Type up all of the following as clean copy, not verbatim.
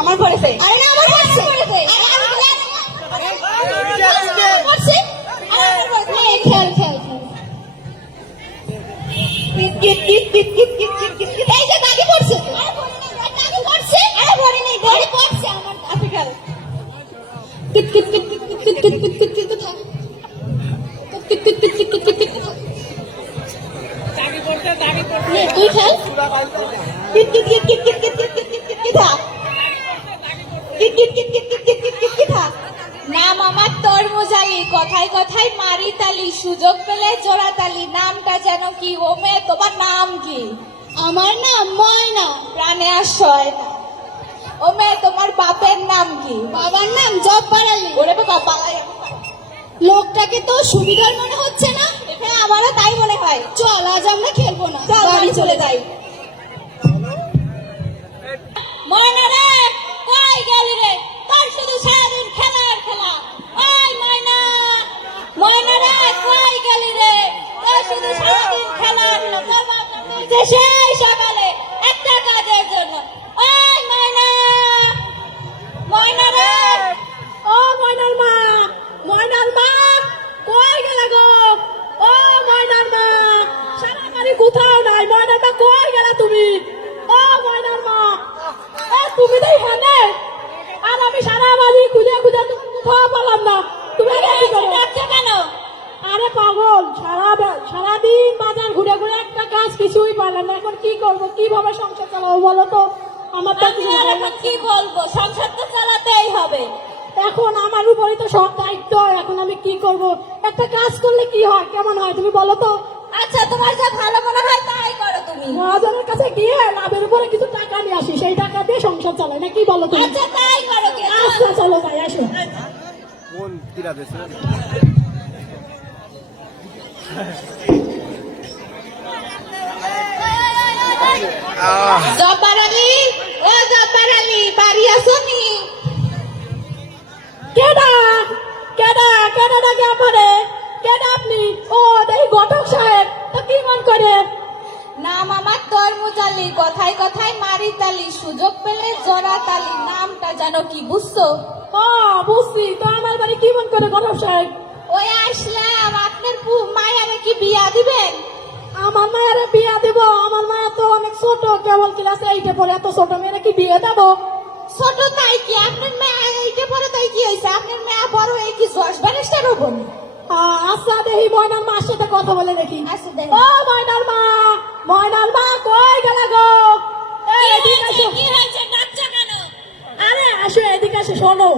আমার পড়েছে তুই খেল নাম আমার তরমুজ আলী, কথায় কথায় মারি তালি, সুযোগ পেলে জোড়া তালি, নামটা যেন কি? ও মেয়ে তোমার নাম কি? আমার নাম ময়না। প্রাণে আশ্রয় না। ও মেয়ে তোমার বাপের নাম কি? বাবার নাম জব্বার আলী। ওরে বাবা পালাই। লোকটাকে তো সুবিধার মনে হচ্ছে না? হ্যাঁ আমারও তাই মনে হয়। চল আজ আমরা খেলবো না, চল বাড়ি চলে যাই। ময়না রে, কই গেলি রে? তোর শুধু সারাদিন খেলার খেলা। ওই ময়না, ময়না রে কই গেলি রে? তোর শুধু সারাদিন খেলার খেলা। তোর বাপ বলছে সেই সকালে একটা কাজের জন্য। ওই ময়না, ময়না রে, ও ময়নার মা, ময়নার মা কই গেল গো? ও ময়নার মা, সারা বাড়ি কোথাও নাই। ময়নার মা কই গেল তুমি? ও ময়নার মা, তুমি তো এখানে। আর আমি সারা বাড়ি খুঁজে খুঁজে কোথাও পেলাম না। তুমি ডাকছো কেন? আরে পাগল, সারাদিন বাজার ঘুরে ঘুরে একটা কাজ কিছুই পারলাম না। এখন কি করবো, কিভাবে সংসার চালাবো বলো তো? আমার তো আমি আর এখন কি বলবো, সংসার তো চালাতেই হবে। এখন আমার উপরই তো সব দায়িত্ব। এখন আমি কি করব? একটা কাজ করলে কি হয়, কেমন হয় তুমি বলো তো? আচ্ছা তোমার যা ভালো মনে হয় তাই করো তুমি। মহাজনের কাছে গিয়ে লাভের উপরে কিছু টাকা নিয়ে আসি, সেই টাকা দিয়ে সংসার চালাই না, কি বলো তুমি? আচ্ছা তাই করো। আচ্ছা চলো তাই, আসো। কোন কিরা দেশে জব্বার আলী, ও জব্বার আলী, বাড়ি আসো নি? কেডা কেডা কেডা ডাকে আপনারে? কেডা আপনি? ও এই ঘটক সাহেব, তো কি মন করে? নাম আমার তরমুজ আলী, কথায় কথায় মারি তালি, সুযোগ পেলে জোড়া তালি, নামটা জানো কি? বুঝছো? ও বুঝছি। তো আমার বাড়ি কি মন করে ঘটক সাহেব? ওই আসলাম, আপনার মায়ারে কি বিয়া দিবেন? আমার মায়ের বিয়ে দিব? আমার মায়ের তো অনেক ছোট, কেবল ক্লাস 8-এ পড়ে। এত ছোট মেয়েরা কি বিয়ে দেবো? ছোট তাই কি? আপনার মেয়ে এইটা পরে তাই কি হয়েছে? আপনার মেয়ে বড় এই কি 10-12টা রোবন? আচ্ছা দেখি ময়নার মার সাথে কথা বলে দেখি। আচ্ছা দেখ। ও ময়নার মা, ময়নার মা কই গেল গো? এদিকে আসো। কি হয়েছে? ডাকছো কেন? আরে আসো, এদিকে আসো, শোনো।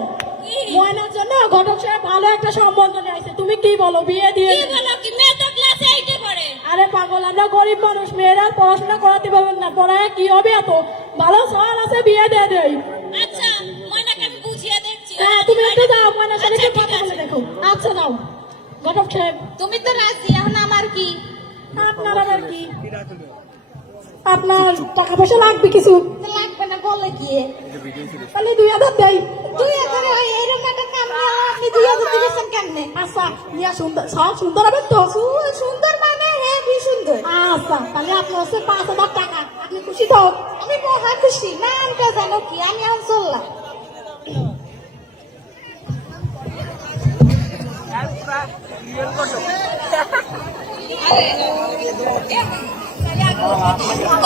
ময়নার জন্য ঘটক সাহেব ভালো একটা সম্বন্ধ নিয়ে আসছে। তুমি কি বলো, বিয়ে দিয়ে? কি বলো কি? মেয়ে তো ক্লাস 8-এ পড়ে। আরে পাগল, আমরা গরিব মানুষ, মেয়েরা পড়াশোনা করাতে পারবেন না। পড়ায় কি হবে? এত ভালো সওয়াল আছে, বিয়ে দিয়ে দেই। আচ্ছা ময়নাকে আমি বুঝিয়ে দিচ্ছি। হ্যাঁ তুমি একটু যাও, ময়নার সাথে আচ্ছা, একটু কথা ঠিক বলে আছে। দেখো। আচ্ছা নাও ঘটক সাহেব। তুমি তো রাজি, এখন আমার কি? আপনার আবার কি? আপনার টাকা পয়সা লাগবে কিছু? লাগবে না বলে কি? তাহলে 2000 দেই। 2000 হয় এরকম একটা কাম না, আপনি 2000 দিবেন কেমনে? আচ্ছা নিয়া সুন্দর, সব সুন্দর হবে তো? সুন্দর মানে হেভি সুন্দর। আচ্ছা তাহলে আপনার হচ্ছে 5000 টাকা। আপনি খুশি তো? আমি মহা খুশি। নামটা জানো কি? আমি এখন চললাম।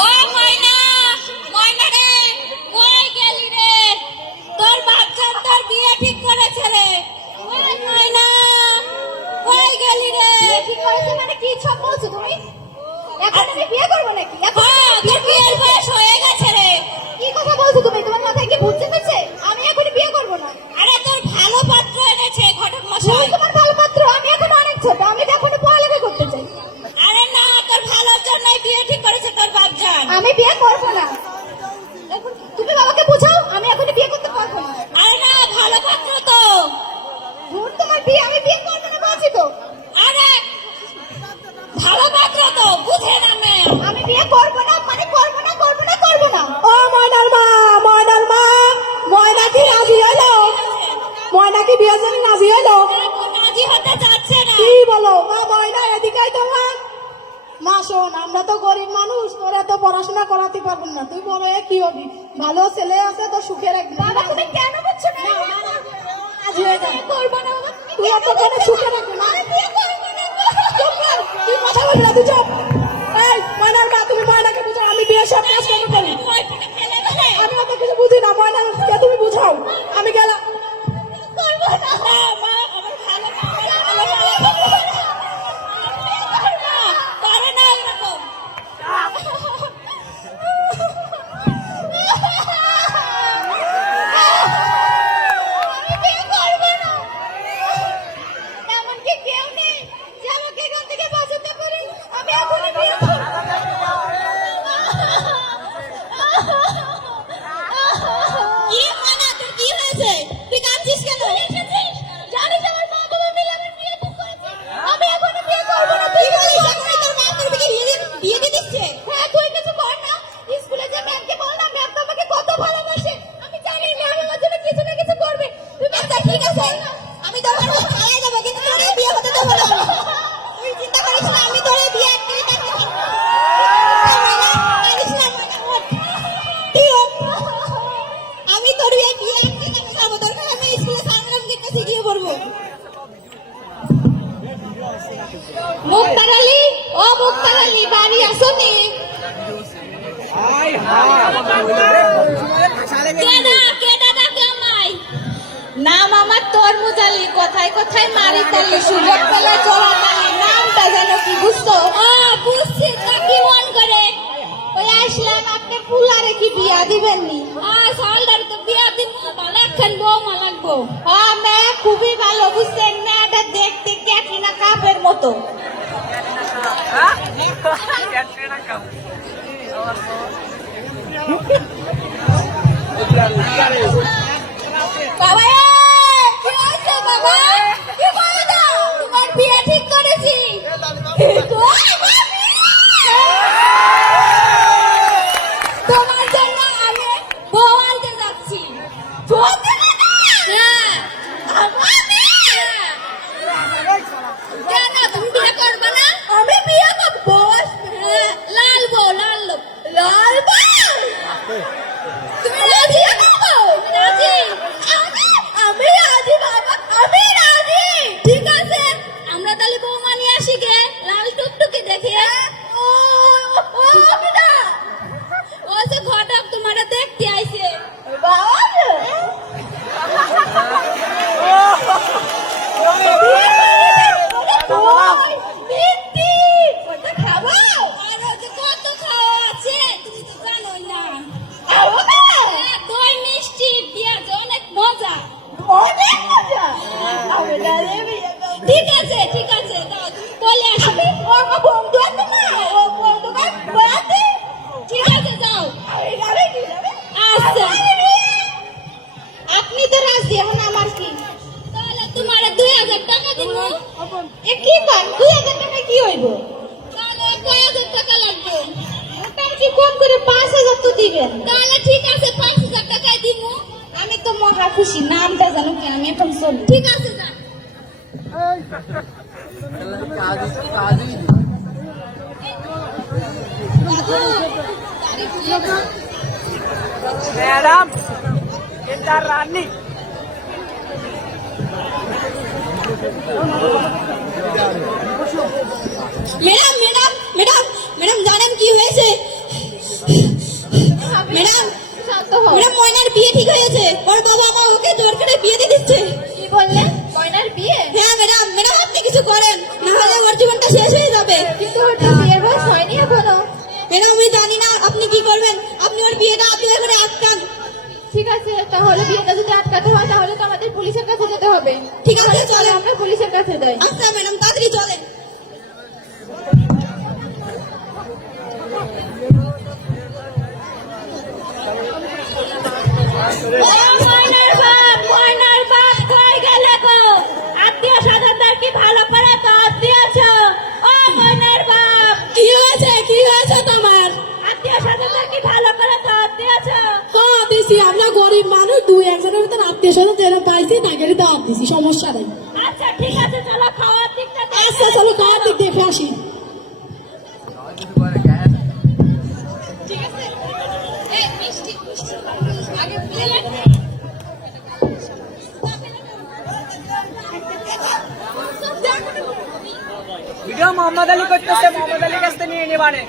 ও ময়না, ময়না রে, কই গেলি রে? তোর বাচ্চার তোর বিয়ে ঠিক করেছে রে। ওই ময়না, কই গেলি রে? ঠিক করেছে মানে কি সব বলছো তুমি? এখন আমি বিয়ে করবো নাকি? হ্যাঁ, তোর বিয়ের বয়স হয়ে গেছে রে। কি কথা বলছো তুমি? তোমার মাথায় কি ভূত চেপেছে? আমি এখন বিয়ে করবো না। আরে তোর ভালো পাত্র এনেছে ঘটক মশাই। তোমার ভালো পাত্র? আমি এখন অনেক ছোট, আমি তো এখনো পড়ালেখা করতে চাই। আরে না, তোর ভালোর জন্যই বিয়ে ঠিক করেছে তোর বাপজান। আমি বিয়ে করবো না। এখন তুমি বাবাকে বোঝাও, আমি এখন বিয়ে করতে পারবো না। আরে না, ভালো পাত্র তো। ভোর তোমার বিয়ে, আমি বিয়ে করবো না বলছি তো। আরে ভালো পাত্র তো, বুঝে না মেয়ে। আমি বিয়ে করবো না মানে করবো না, করবো না, করবো না। ও ময়নার মা, ময়নার মা, ময়না কি রাজি হলো? ময়না কি বিয়ের জন্য রাজি হলো? রাজি হতে চাচ্ছে না। কি বলো? মা ময়না এদিকে আয় তো মা। মা শোন। শোন, আমরা তো গরিব মানুষ, তোর এত পড়াশোনা করাতে পারবো না। তুই বড় হয়ে কি হবি? ভালো ছেলে আছে তো সুখের এক বাবা। তুমি কেন বলছো না? আজ হয়ে যায় করবো না বাবা। তুই এত করে সুখে রাখবি না। চুপ কর, তুই কথা বলবি না, তুই চুপ। এই ময়নার মা, তুমি ময়নাকে বুঝাও, আমি বিয়ে সব কাজ করতে পারি। আমি অত কিছু বুঝি না, ময়নাকে তুমি বুঝাও। আমি গেলাম। করবো না মা, আমার ভালো পারে না এরকম। এমনকি কেউ নেই যে আমাকে এখান থেকে পছন্দ করে। আমি এখনই বিয়ে করবো। কি মানা, তোর কি হয়েছে? তুই কাঁদছিস কেন? জানিস আমার মা বাবা মিলে আমার বিয়ে ঠিক করেছে। আমি এখনই বিয়ে করবো না। তুই বলিস এখনই তোর মা তোর বিয়ে দিয়ে দিচ্ছে? হ্যাঁ, তুই কিছু কর না। স্কুলে যে ম্যামকে বল না, ম্যাম তো আমাকে কত ভালোবাসে। আমি জানি ম্যাম আমার জন্য কিছু না কিছু করবে। তুই আচ্ছা ঠিক আছে, আমি তোর বাড়ি খাওয়াই যাবো, কিন্তু তোর এই বিয়ে হতে দেবো না আমি। তুই চিন্তা করিস না, আমি তোর এই বিয়ে একদিনই দেখতে পাবো। করিস না, ওঠ। তুই ওঠ। আমি তোর এই বিয়ে একদিনই দেখতে পাবো। দরকার আমি স্কুলে সামরামকে কাছে গিয়ে পড়বো। মুক্তার আলী, ও মুক্তার আলী, বাড়ি আসনি? কে ডাকে আমায়? নাম আমার তরমুজ আলী, কোথায় কোথায় মারি তালি, সুযোগ পেলে জোড়া তালি, নামটা যেন কি বুঝতো? বুঝছি, তা কি মন করে? ওই আসলাম, আপনি পুলারে কি বিয়া দিবেননি? সালদার তো বিয়া দিব, ভালো একখান বৌমা লাগবো। মেয়ে খুবই ভালো, বুঝছেন? মেয়েটা দেখতে ক্যাটরিনা কাপের মতো। বাবা কি হয়েছে বাবা? কি করে দাও? তোমার বিয়ে ঠিক করেছি। তোমার জন্য আমি বউ আনতে যাচ্ছি। হ্যাঁ। কেন তুমি বিয়ে করবে না? আমি বিয়ে করবো। হ্যাঁ, লাল বউ, লাল বউ। লাল বউ? তুমি রাজি? রাজি? আমি রাজি বাবা, আমি রাজি। ঠিক আছে, আমরা তাহলে বৌমা নিয়ে আসি গে, লাল টুকটুকি দেখে। ও ও আমি না ও যে ঘটক তোমার দেখতে আইছে। বাবা মিষ্টি ওটা খাবো। আর ও যে কত খাওয়া আছে তুমি তো জানোই না। খাবো না? হ্যাঁ, দই মিষ্টি পেঁয়াজ অনেক মজা। অনেক মজা। আমি না রে বিয়ে করবো। ঠিক আছে ঠিক আছে, দাও তুমি বলে আসো। আমি ওর বন্ধু আছে না, ও বন্ধু বাড়ি। ঠিক আছে যাও। আমি যাবে কি যাবে? আচ্ছা আপনি তো রাজি, এখন আমার কি? তাহলে তোমার 2000 টাকা দিব। এ কি কর? 2000 টাকা কি হইব? তাহলে কয় হাজার টাকা লাগবে? ওটা কি কম করে 5000 তো দিবেন। তাহলে ঠিক আছে 5000 টাকায় দিব। আমি তো মহা খুশি, নামটা জানো কি? আমি এখন চলি। ঠিক আছে যা। मैडम इंटर रानी ম্যাডাম ম্যাডাম ম্যাডাম ম্যাডাম জানেন কি হয়েছে? ম্যাডাম শান্ত হও। ম্যাডাম ময়নার বিয়ে ঠিক হয়েছে। ওর বাবা মা ওকে জোর করে বিয়ে দিয়ে দিচ্ছে। কি বললেন? ময়নার বিয়ে? হ্যাঁ ম্যাডাম, ম্যাডাম আপনি কিছু করেন, না হলে ওর জীবনটা শেষ হয়ে যাবে। কিন্তু ওটা বিয়ের বয়স হয়নি এখনো। ম্যাডাম আমি জানি না আপনি কি করবেন, আপনি ওর বিয়েটা আপনি করে আটকান। ঠিক আছে, তাহলে বিয়েটা যদি আটকাতে হয় তাহলে তো আমাদের পুলিশের কাছে যেতে হবে। ঠিক আছে, তাহলে চলেন। আমরা পুলিশের কাছে যাই। আচ্ছা ম্যাডাম তাড়াতাড়ি চলেন। ময়নার বাপ কই গেলে গো? আত্মীয় স্বজনদের কি ভালো করে দাওয়াত দিয়েছো? ও ময়নার বাপ, কি হয়েছে তোমার? আত্মীয় স্বজনদের কি ভালো করে দাওয়াত দিয়েছো? হ্যাঁ দিছি, আমরা গরিব মানুষ, দুই একজনের ভিতর আত্মীয় স্বজন যারা পাইছি তাকে দাওয়াত দিছি, সমস্যা নেই। আচ্ছা ঠিক আছে, চলো খাওয়ার দিকটা আচ্ছা চলো খাওয়ার দিক দেখে আসি। মিষ্টি মিষ্টি আগে প্লেন ভিডিও মোহাম্মদ আলী করতেছে, মোহাম্মদ আলীর কাছে নিয়ে নেবানে।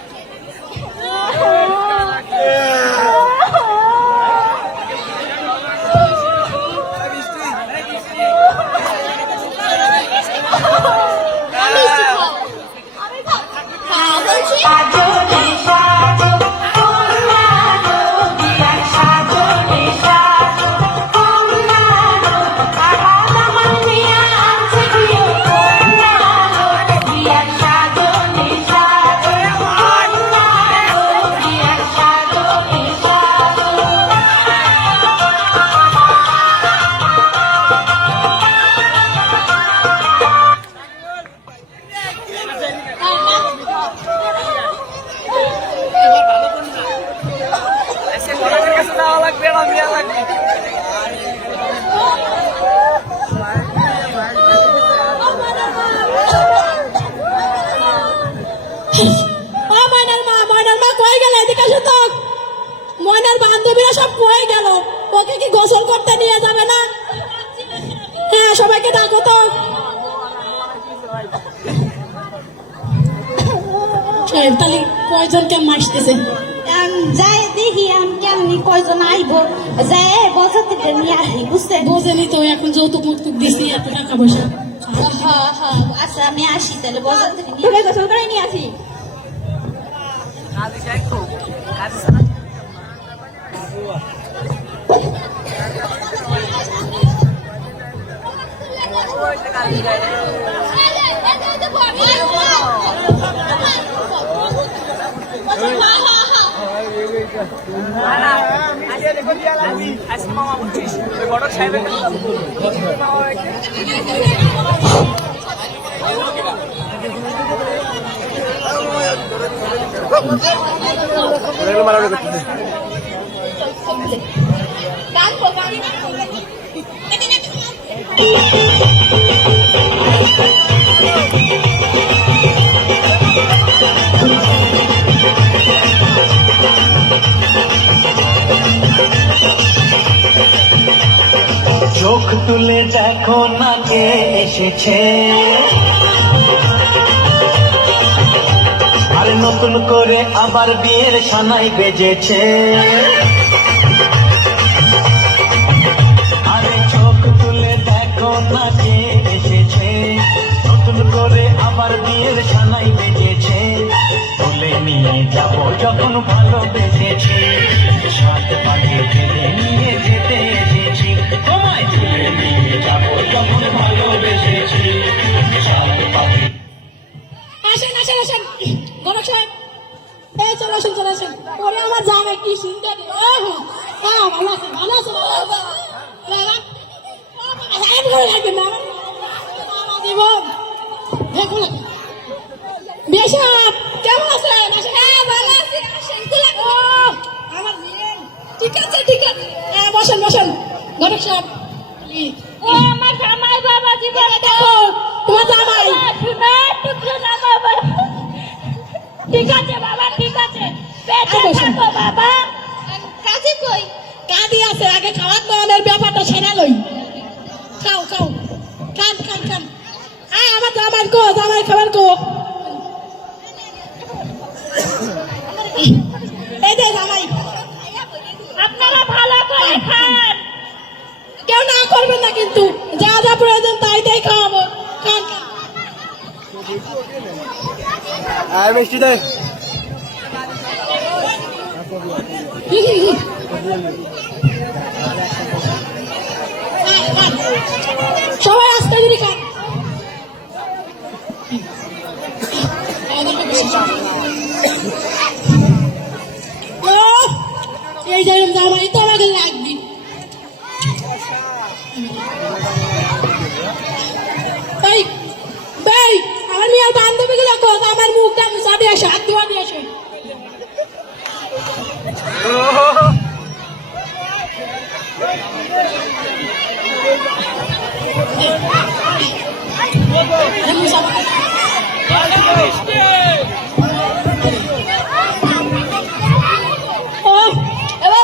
বড়দের কাছে যাওয়া লাগবে না, বিয়া লাগবে। ময়নার মা কই গেল? এদিকে আসো তো। ময়নার বান্ধবীরা সব কই গেল? ওকে কি গোসল করতে নিয়ে যাবে না? হ্যাঁ, সবাইকে ডাকো তো। তাহলে কয়জনকে মারতেছে? যাই দেখি আমি কেমনি কয়জন আইবো, যাই বছর থেকে নিয়ে আসি, বুঝতে বোঝেনি তো, এখন যৌতুক মুক্তুক দিছি, এত টাকা পয়সা। আচ্ছা আমি আসি, তাহলে বছর থেকে নিয়ে গোসল করে নিয়ে আসি। কাজে যাই তো, কাজে ছাড়া কাজে যাই। আজকে মামা বলছিস বড় সাহেবের মারামারি করতেছে। চোখ তুলে দেখো না কে এসেছে, আর নতুন করে আবার বিয়ের সানাই বেজেছে। আরে চোখ তুলে দেখো না কে এসেছে, নতুন করে আবার বিয়ের সানাই বেজেছে। তুলে নিয়ে যাব যখন ভালোবেসেছি, সাত পাকে ফেলে নিয়ে যেতে এসেছি। তোমায় তুলে নিয়ে যাব যখন ভালোবেসেছি, সাত পাকে। আসেন আসেন আসেন, গণক সাহেব, এই চলে আসেন চলে আসেন। ওরে আমার জামাই কি সুন্দর! হ্যাঁ, ভালো আছে ভালো আছে। কেমন আছেন? ভালো আছি, আমার ঠিক আছে ঠিক আছে, বসেন বসেন। গণক সাহেব, ও আমার জামাই বাবা জীবন দেখো তোমার জামাই। ঠিক আছে বাবা, ঠিক আছে, বেঁচে থাকো বাবা। কাজে কই? কাঁদি আছে, আগে খাওয়ার দাওয়ানোর ব্যাপারটা সেরা লই। খাও খাও, খান খান খান। আমার জামাই কো, জামাই খাবার কো। এই যে জামাই, আপনারা ভালো করে খান। কেউ না করবেন না কিন্তু, যা যা প্রয়োজন তাই তাই খাওয়াবো। খান খান। আর মিষ্টি দে। সবাই আস্তে ধীরে খান। এই যে জামাই তো আমাকে লাগবি। আমার মেয়ের বান্ধবী গুলো আমার মুখটা মুছা দিয়ে আসে, হাত ধোয়া দিয়ে আসে। এবার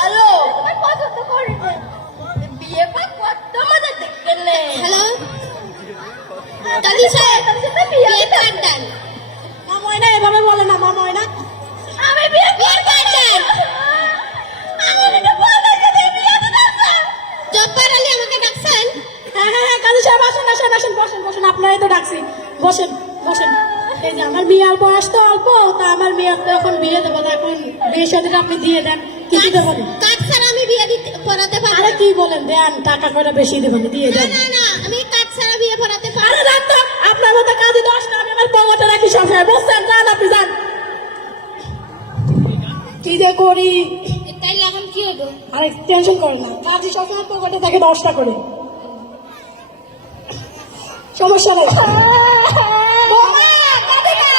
ভালো তুমি পছন্দ করি বিয়ে করতে আমাদের দেখতে নেই হ্যালো কাজী সাহেব বিয়ে পান্ডাল মা ময়না এভাবে বলে না মা ময়না আমি বিয়ে পান্ডাল আমার এটা বলতে যদি বিয়ে দিতে জব্বার আলী আমাকে ডাকছেন হ্যাঁ হ্যাঁ হ্যাঁ কাজী সাহেব আসেন আসেন আসেন বসেন বসেন আপনারাই তো ডাকছি বসেন বসেন এই যে আমার মেয়ের বয়স তো অল্প তা আমার মেয়ের তো এখন বিয়ে দেবো না এখন বিয়ে সাথে আপনি দিয়ে দেন কি দিতে হবে কাজ ছাড়া আমি বিয়ে দিতে পড়াতে পারবো আরে কি বলেন দেন টাকা করে বেশি দেবেন দিয়ে না দেন না না আমি কাজ ছাড়া বিয়ে পড়াতে পারবো আরে রাখ তো আপনার মতো কাজে 10টা আমি আমার পকেটে রাখি সবসময় বুঝছেন যান আপনি যান কি যে করি তাই লাগাম কি হলো আরে টেনশন করেন না কাজে সবসময় পকেটে থাকে 10টা করে সমস্যা নেই বৌমা, কাঁদে না।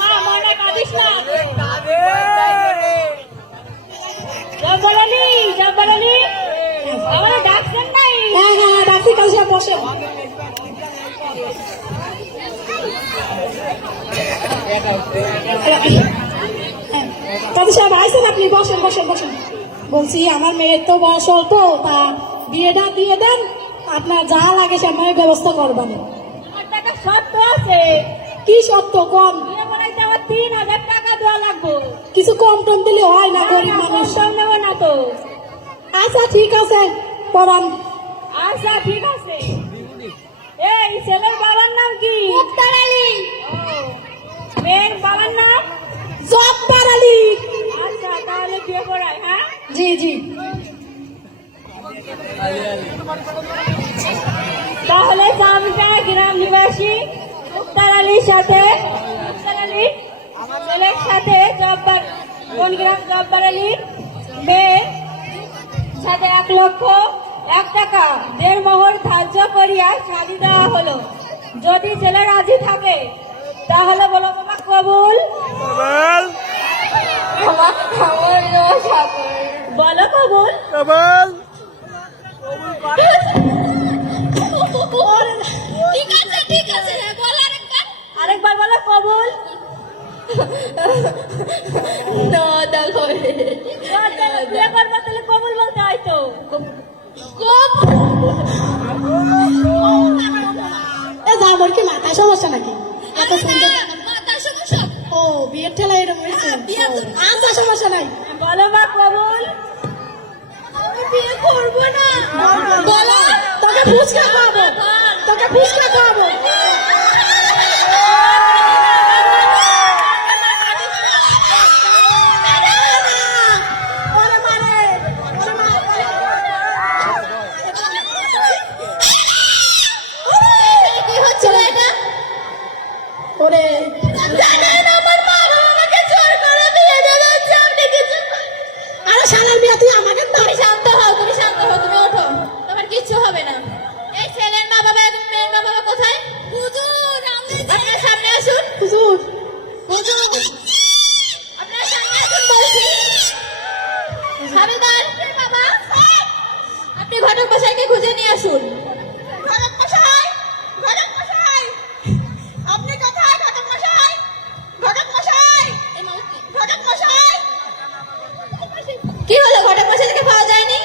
মা, মনে কাঁদিস না। জব্বার আলী, আমারে ডাকছেন নাই? হ্যাঁ, হ্যাঁ, হ্যাঁ, ডাকছি, কাজী সাহেব, বসেন। হ্যাঁ, কাজী সাহেব, আইছেন আপনি? বসেন, বসেন, বসেন। বলছি আমার মেয়ের তো বয়স অল্প, তা বিয়েটা দিয়ে দেন, আপনার যা লাগে সে আমার ব্যবস্থা করবেন। আমার টাকা শর্ত আছে, কি সত্য কম? বিয়ে করাইতে আমার 3,000 টাকা দেওয়া লাগবে। কিছু কম টম দিলে হয় না, গরিব মানুষ। কম নেবো না তো। আচ্ছা ঠিক আছে, পড়ান। আচ্ছা ঠিক আছে। এই ছেলের বাবার নাম কি? মুক্তার আলী। ও, মেয়ের বাবার নাম? জব্বার আলী। আচ্ছা তাহলে বিয়ে করাই, হ্যাঁ? জি জি। তাহলে চামটা গ্রাম নিবাসী মুক্তার আলীর সাথে মুক্তার আলী ছেলের সাথে জব্বার কোন গ্রাম জব্বার আলীর মেয়ের সাথে 1,01,000 টাকা দেড়মোহর ধার্য করিয়া শাদী দেওয়া হলো। যদি ছেলে রাজি থাকে তাহলে বলো তোমার কবুল। বলো কবুল। ঠিক আছে বল আরেকবার। আরেকবার বলো কবুল। না দেখো বিয়ে করবো তাহলে কবুল বলতে হয় তো। আমার কি মাথায় সমস্যা নাকি? এত সুন্দর মাথা সমস্যা। ও বিয়ের ঠেলা এরকম হয়েছে? বিয়ে তো- আচ্ছা সমস্যা নাই। বলো বা কবুল। আমি বিয়ে করবো না। বলো। তোকে ফুচকা খাওয়াবো, তোকে ফুচকা খাওয়াবো। ওরে মারে, ওরে মারে। কি হচ্ছিল এটা? ওরে জানেন আমার মা বাবা আমাকে জোর করে বিয়ে দিয়ে দিচ্ছে, আপনি কিছু আরে শালার বিয়া তুই আমাকে দাও। তুমি শান্ত হও, তুমি শান্ত হও, তুমি ওঠো, তোমার কিচ্ছু হবে না। এই ছেলের মা বাবা এবং মেয়ের মা বাবা কোথায়? হুজুর, আপনার সামনে আসুন। হুজুর হুজুর, আপনার সামনে আসুন বলছি। হাবিলদার, বাবা, আপনি ঘটক মশাইকে খুঁজে নিয়ে আসুন। ঘটক মশাই, ঘটক মশাই, আপনি কোথায়? ঘটক মশাই, ঘটক মশাই, ঘটক মশাই। কি হলো, ঘটক মশাইকে পাওয়া যায়নি?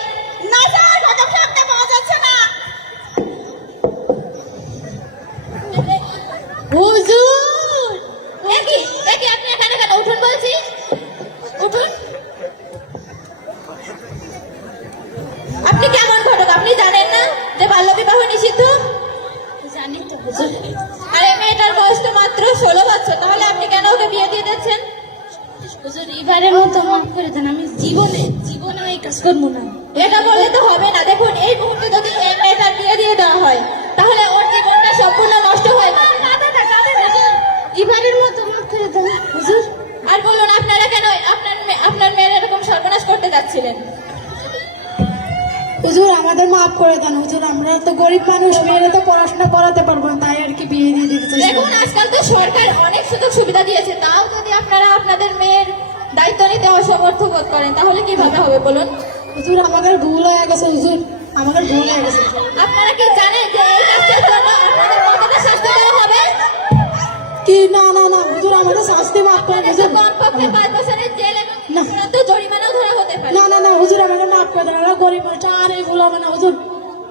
না স্যার, ঘটক সাহেবকে পাওয়া যাচ্ছে না। হুজুর, দেখি দেখি আপনি এখানে কেন? উঠুন বলছি, উঠুন। আপনি কেমন ঘটক? আপনি জানেন না যে বাল্য বিবাহ নিষিদ্ধ? জানি তো হুজুর। আরে মেয়েটার বয়স তো মাত্র 16 বছর, তাহলে আপনি কেন ওকে বিয়ে দিয়ে দিচ্ছেন? হুজুর, এবারের মতো মাফ করে দেন, আমি জীবনে এই কাজ করবো না। এটা বললে তো হবে না। দেখুন, এই মুহূর্তে যদি এই মেয়েটার বিয়ে দিয়ে দেওয়া হয় তাহলে ওর জীবনটা সম্পূর্ণ নষ্ট হয়ে যাবে। এবারের মতো মাফ করে দেন হুজুর। আর বলুন, আপনারা কেন আপনার মেয়ের এরকম সর্বনাশ করতে যাচ্ছিলেন? হুজুর আমাদের মাফ করে দেন হুজুর, আমরা তো গরিব মানুষ, মেয়েরা তো পড়াশোনা করাতে পারবো না, তাই আর কি বিয়ে দিয়ে দিতে চাইছি। দেখুন, আজকাল তো সরকার অনেক সুযোগ সুবিধা দিয়েছে, তাও যদি আপনারা আপনাদের মেয়ের দায়িত্ব নিতে অসমর্থ বোধ করেন তাহলে কিভাবে হবে বলুন? হুজুর আমাদের ভুল হয়ে গেছে হুজুর, আমাদের ভুল হয়ে গেছে। আপনারা কি জানেন যে এই কাজের জন্য আপনাদের কতটা শাস্তি দেওয়া হবে? কি না না না হুজুর, আমাদের শাস্তি মাফ করে আপনাদের হুজুর। কমপক্ষে 5 বছরের জেল এবং না। চূড়ান্ত জরিমানাও ধরা হতে পারে। না না করে দেন, আমরা গরিব মানুষ, আর এই ভুল হবে না হুজুর,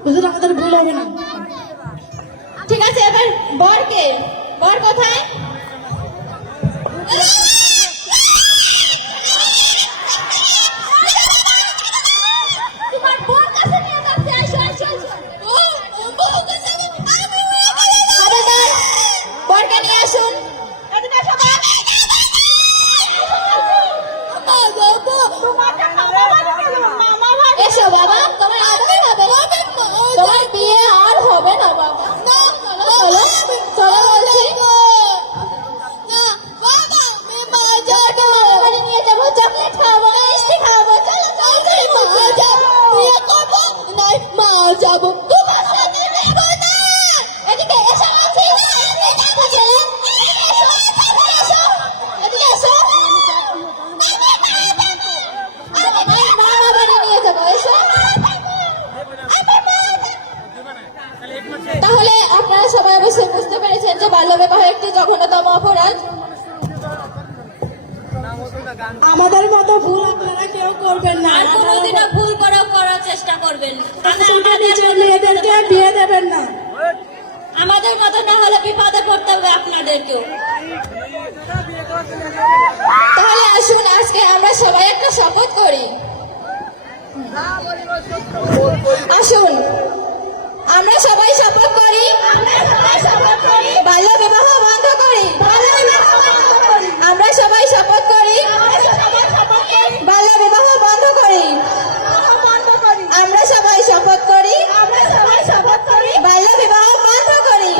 হুজুর আমাদের ভুল হবে না। ঠিক আছে, এবার বরকে, বর কোথায়? তোমার বর কাছে নিয়ে যাচ্ছে, আসো আসো আসো। হাবিলদার, বরকে নিয়ে আসুন। এদিকে আসো, বর। এসো বাবা, তোমার আদর হবে না, তোমার বিয়ে আর হবে না বাবা। চলো চলো বলছি। বাড়ি নিয়ে যাবো, চকলেট খাওয়াবো, মিষ্টি খাওয়াবো, চলো তাড়াতাড়ি বিয়ে করবো, নয় মা যাবো তোমার সাথে যাবো না। এদিকে এসো বলছি, এদিকে এসো। তাহলে আপনারা সবাই অবশ্যই বুঝতে পেরেছেন যে বাল্যবিবাহ একটি জঘন্যতম অপরাধ। আমাদের মতো ভুল আপনারা কেউ করবেন না, আর কোনোদিনও ভুল করার চেষ্টা করবেন না। নিজের মেয়েদেরকে বিয়ে দেবেন না। আমাদের মতো না হলে বিপদে পড়তে হবে আপনাদেরকেও। তাহলে আসুন আজকে আমরা সবাই একটা শপথ করি। আসুন আমরা সবাই শপথ করি, বাল্য বিবাহ বন্ধ করি। আমরা সবাই শপথ করি, বাল্য বিবাহ বন্ধ করি। আমরা সবাই শপথ করি, বাল্য বিবাহ বন্ধ করি।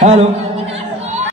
হ্যালো